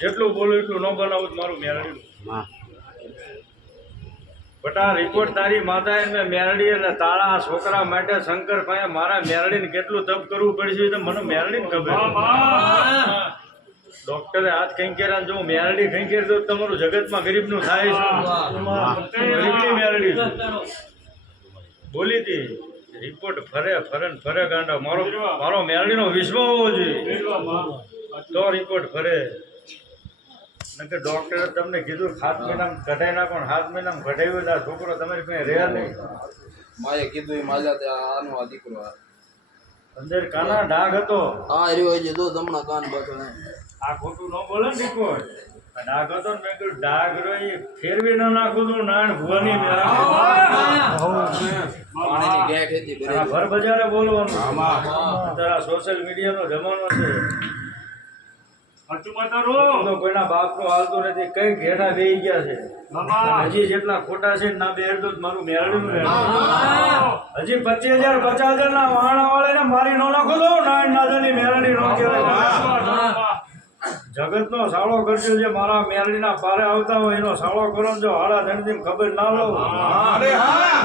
જેટલું બોલું એટલું ન બનાવું મારું મેરડી બટા રિપોર્ટ તારી માતાએ મેં મેરડી અને તાળા છોકરા માટે શંકર પાસે મારા મેરડીને કેટલું તપ કરવું પડશે તો મને મેરડીને ખબર ડોક્ટરે હાથ ખંખેરા જો મેરડી ખંખેર તો તમારું જગતમાં ગરીબનું થાય છે ગરીબની મેરડી બોલી હતી રિપોર્ટ ફરે ગાંડા મારો મેરડીનો વિશ્વ હોવો જોઈએ તો રિપોર્ટ ફરે નકર ડોક્ટરે તમને કીધું 7 મહિનામાં કઢાઈ નાખો 7 મહિનામાં કઢાવ્યો તો આ છોકરો તમારી પાસે રહ્યા નહીં માએ કીધું માલ્યા તે આનો આ દીકરો અંદર કાના ડાઘ હતો હા રહ્યો છે જો તમને કાન બાતો આ ખોટું ન બોલે ને રિપોર્ટ ડાઘ હતો ને મેં કીધું ડાઘ રહ્યો ફેરવી ન નાખું તું નાણ ભુવાની પાણીની ગેટ હતી ભર બજારે બોલવાનું અત્યારે સોશિયલ મીડિયાનો જમાનો છે કોઈના બાપ નો હાલતું નથી કઈ ઘેડા બેહી ગયા છે હજી જેટલા ખોટા છે ના બેરદો મારું મેરડીનું હજી 25,000 50,000 ના વાહણા વાળે ને મારી નો નાખો દો નાની મેરડી નો કહેવાય જગત નો સાળો કરજો જે મારા મેરડી ના પારે આવતા હોય એનો સાળો કરો જો હાડા ધણથી ખબર ના લો